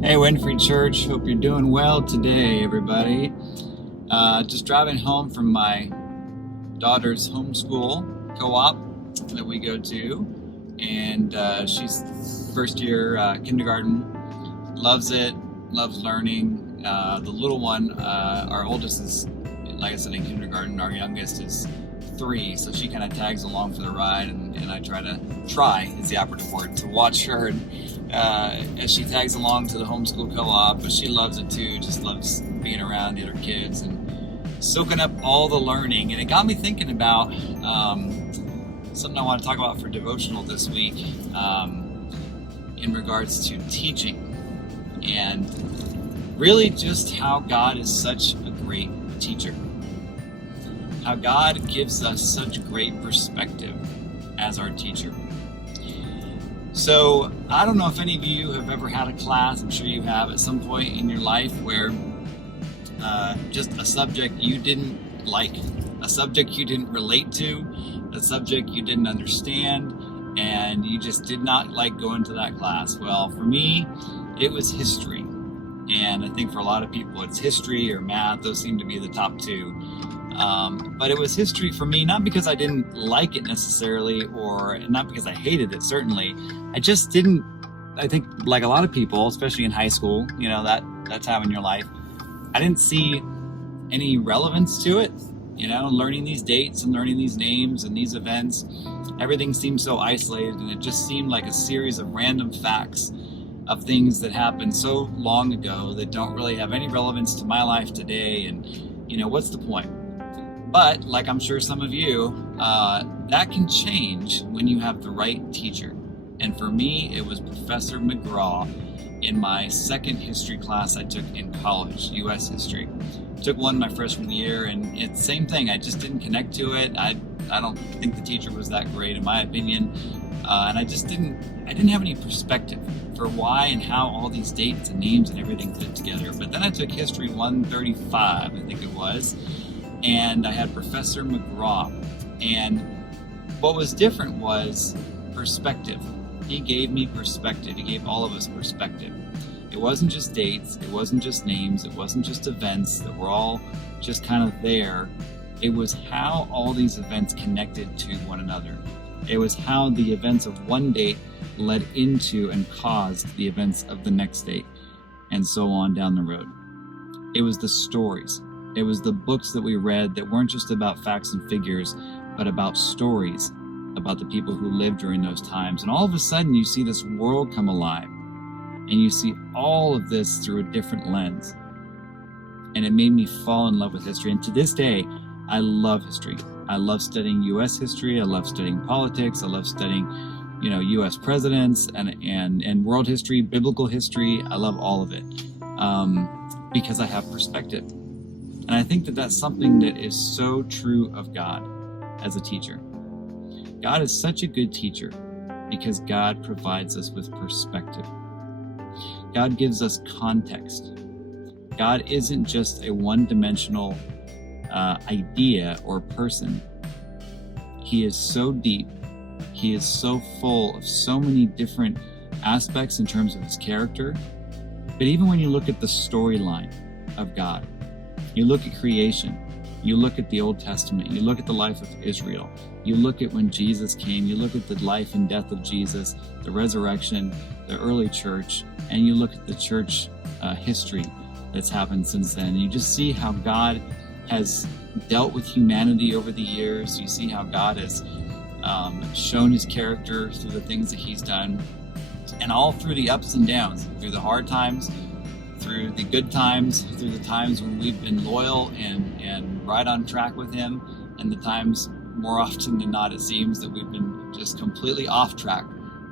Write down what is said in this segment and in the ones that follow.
Hey, Winfrey Church. Hope you're doing well today, everybody. Just driving home from my daughter's homeschool co-op that we go to, and she's first year kindergarten. Loves it, loves learning. The little one, our oldest is, like I said, in kindergarten. Our youngest is 3, so she kind of tags along for the ride, and I try is the operative word, to watch her as she tags along to the homeschool co-op. But she loves it too, just loves being around the other kids and soaking up all the learning. And it got me thinking about something I want to talk about for devotional this week, in regards to teaching, and really just how God is such a great teacher. How God gives us such great perspective as our teacher. So I don't know if any of you have ever had a class, I'm sure you have at some point in your life, where just a subject you didn't like, a subject you didn't relate to, a subject you didn't understand, and you just did not like going to that class. Well, for me, it was history. And I think for a lot of people, it's history or math. Those seem to be the top two. But it was history for me, not because I didn't like it necessarily, or not because I hated it, certainly. I just didn't, I think like a lot of people, especially in high school, that time in your life, I didn't see any relevance to it. Learning these dates and learning these names and these events, everything seemed so isolated, and it just seemed like a series of random facts of things that happened so long ago that don't really have any relevance to my life today. And what's the point? But like I'm sure some of you, that can change when you have the right teacher. And for me, it was Professor McGraw in my second history class I took in college, U.S. history. Took one my freshman year, and it's the same thing. I just didn't connect to it. I don't think the teacher was that great, in my opinion. And I didn't have any perspective for why and how all these dates and names and everything fit together. But then I took History 135, I think it was, and I had Professor McGraw. And what was different was perspective. He gave me perspective. He gave all of us perspective. It wasn't just dates. It wasn't just names. It wasn't just events that were all just kind of there. It was how all these events connected to one another. It was how the events of one date led into and caused the events of the next date, and so on down the road. It was the stories. It was the books that we read that weren't just about facts and figures, but about stories, about the people who lived during those times. And all of a sudden you see this world come alive, and you see all of this through a different lens. And it made me fall in love with history. And to this day, I love history. I love studying U.S. history. I love studying politics. I love studying, U.S. presidents and world history, biblical history. I love all of it because I have perspective. And I think that that's something that is so true of God as a teacher. God is such a good teacher because God provides us with perspective. God gives us context. God isn't just a one-dimensional idea or person. He is so deep. He is so full of so many different aspects in terms of his character. But even when you look at the storyline of God, you look at creation, you look at the Old Testament, you look at the life of Israel, you look at when Jesus came, you look at the life and death of Jesus, the resurrection, the early church, and you look at the church history that's happened since then. You just see how God has dealt with humanity over the years. You see how God has shown his character through the things that he's done, and all through the ups and downs, through the hard times, through the good times, through the times when we've been loyal and right on track with him, and the times, more often than not, it seems that we've been just completely off track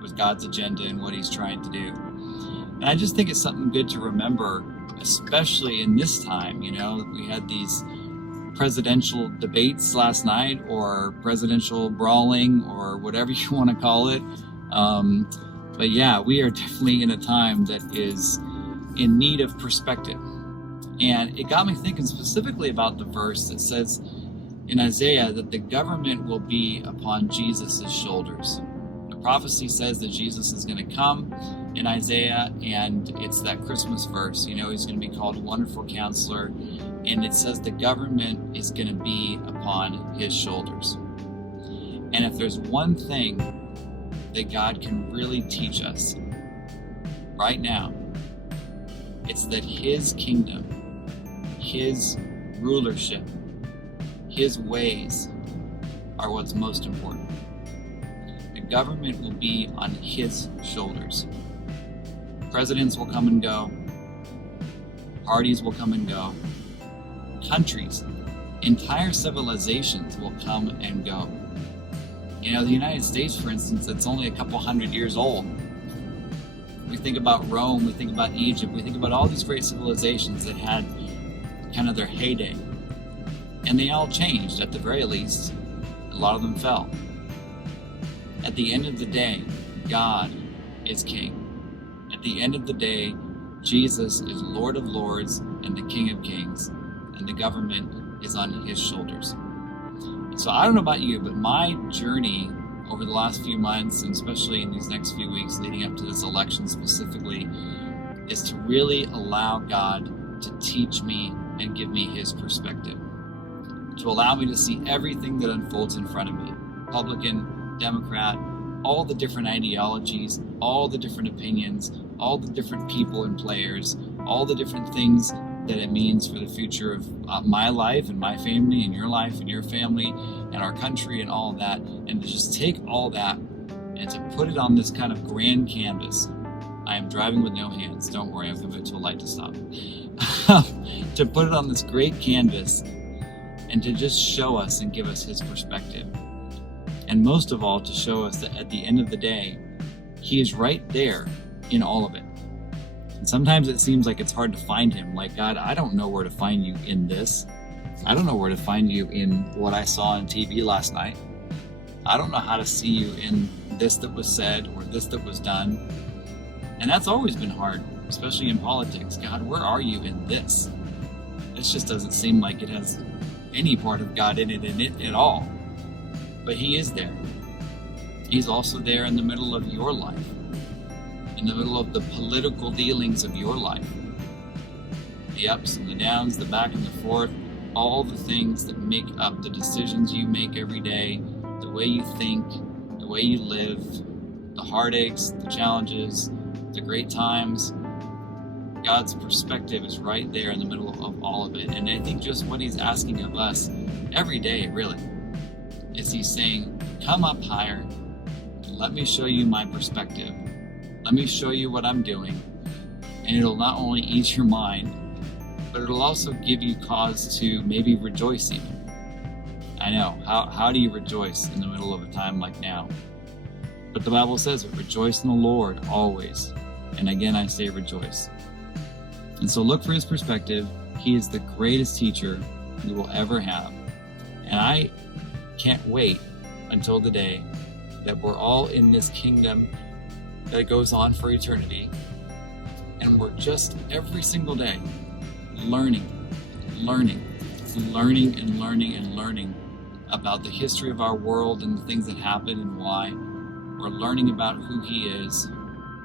with God's agenda and what he's trying to do. And I just think it's something good to remember, especially in this time. We had these presidential debates last night, or presidential brawling, or whatever you want to call it. But yeah, we are definitely in a time that is in need of perspective. And it got me thinking specifically about the verse that says in Isaiah that the government will be upon Jesus' shoulders. prophecy says that Jesus is going to come in Isaiah, and it's that Christmas verse. He's going to be called Wonderful Counselor, and it says the government is going to be upon his shoulders. And if there's one thing that God can really teach us right now, it's that his kingdom, his rulership, his ways are what's most important. The government will be on his shoulders. Presidents will come and go. Parties will come and go. Countries, entire civilizations will come and go. The United States, for instance, it's only a couple hundred years old. We think about Rome, we think about Egypt, we think about all these great civilizations that had kind of their heyday. And they all changed, at the very least. A lot of them fell. At the end of the day, God is King. At the end of the day, Jesus is Lord of Lords and the King of Kings, and the government is on his shoulders. So I don't know about you, but my journey over the last few months, and especially in these next few weeks leading up to this election specifically, is to really allow God to teach me and give me his perspective. To allow me to see everything that unfolds in front of me. Republican, Democrat, all the different ideologies, all the different opinions, all the different people and players, all the different things that it means for the future of my life and my family and your life and your family and our country and all of that, and to just take all that and to put it on this kind of grand canvas. I am driving with no hands. Don't worry, I've come to a light to stop. To put it on this great canvas and to just show us and give us his perspective. And most of all, to show us that at the end of the day, he is right there in all of it. And sometimes it seems like it's hard to find him. Like, God, I don't know where to find you in this. I don't know where to find you in what I saw on TV last night. I don't know how to see you in this that was said or this that was done. And that's always been hard, especially in politics. God, where are you in this? This just doesn't seem like it has any part of God in it at all. But he is there. He's also there in the middle of your life, in the middle of the political dealings of your life. The ups and the downs, the back and the forth, all the things that make up the decisions you make every day, the way you think, the way you live, the heartaches, the challenges, the great times. God's perspective is right there in the middle of all of it. And I think just what he's asking of us every day, really, is he's saying, come up higher. Let me show you my perspective. Let me show you what I'm doing. And it'll not only ease your mind, but it'll also give you cause to maybe rejoice even. I know, how do you rejoice in the middle of a time like now? But the Bible says it, rejoice in the Lord always. And again, I say rejoice. And so look for his perspective. He is the greatest teacher you will ever have. And I can't wait until the day that we're all in this kingdom that goes on for eternity. And we're just every single day learning about the history of our world and the things that happen and why. We're learning about who he is.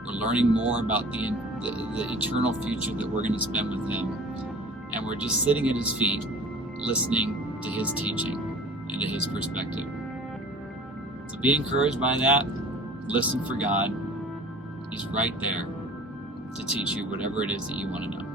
We're learning more about the eternal future that we're going to spend with him. And we're just sitting at his feet, listening to his teaching and to his perspective. So be encouraged by that. Listen for God. He's right there to teach you whatever it is that you want to know.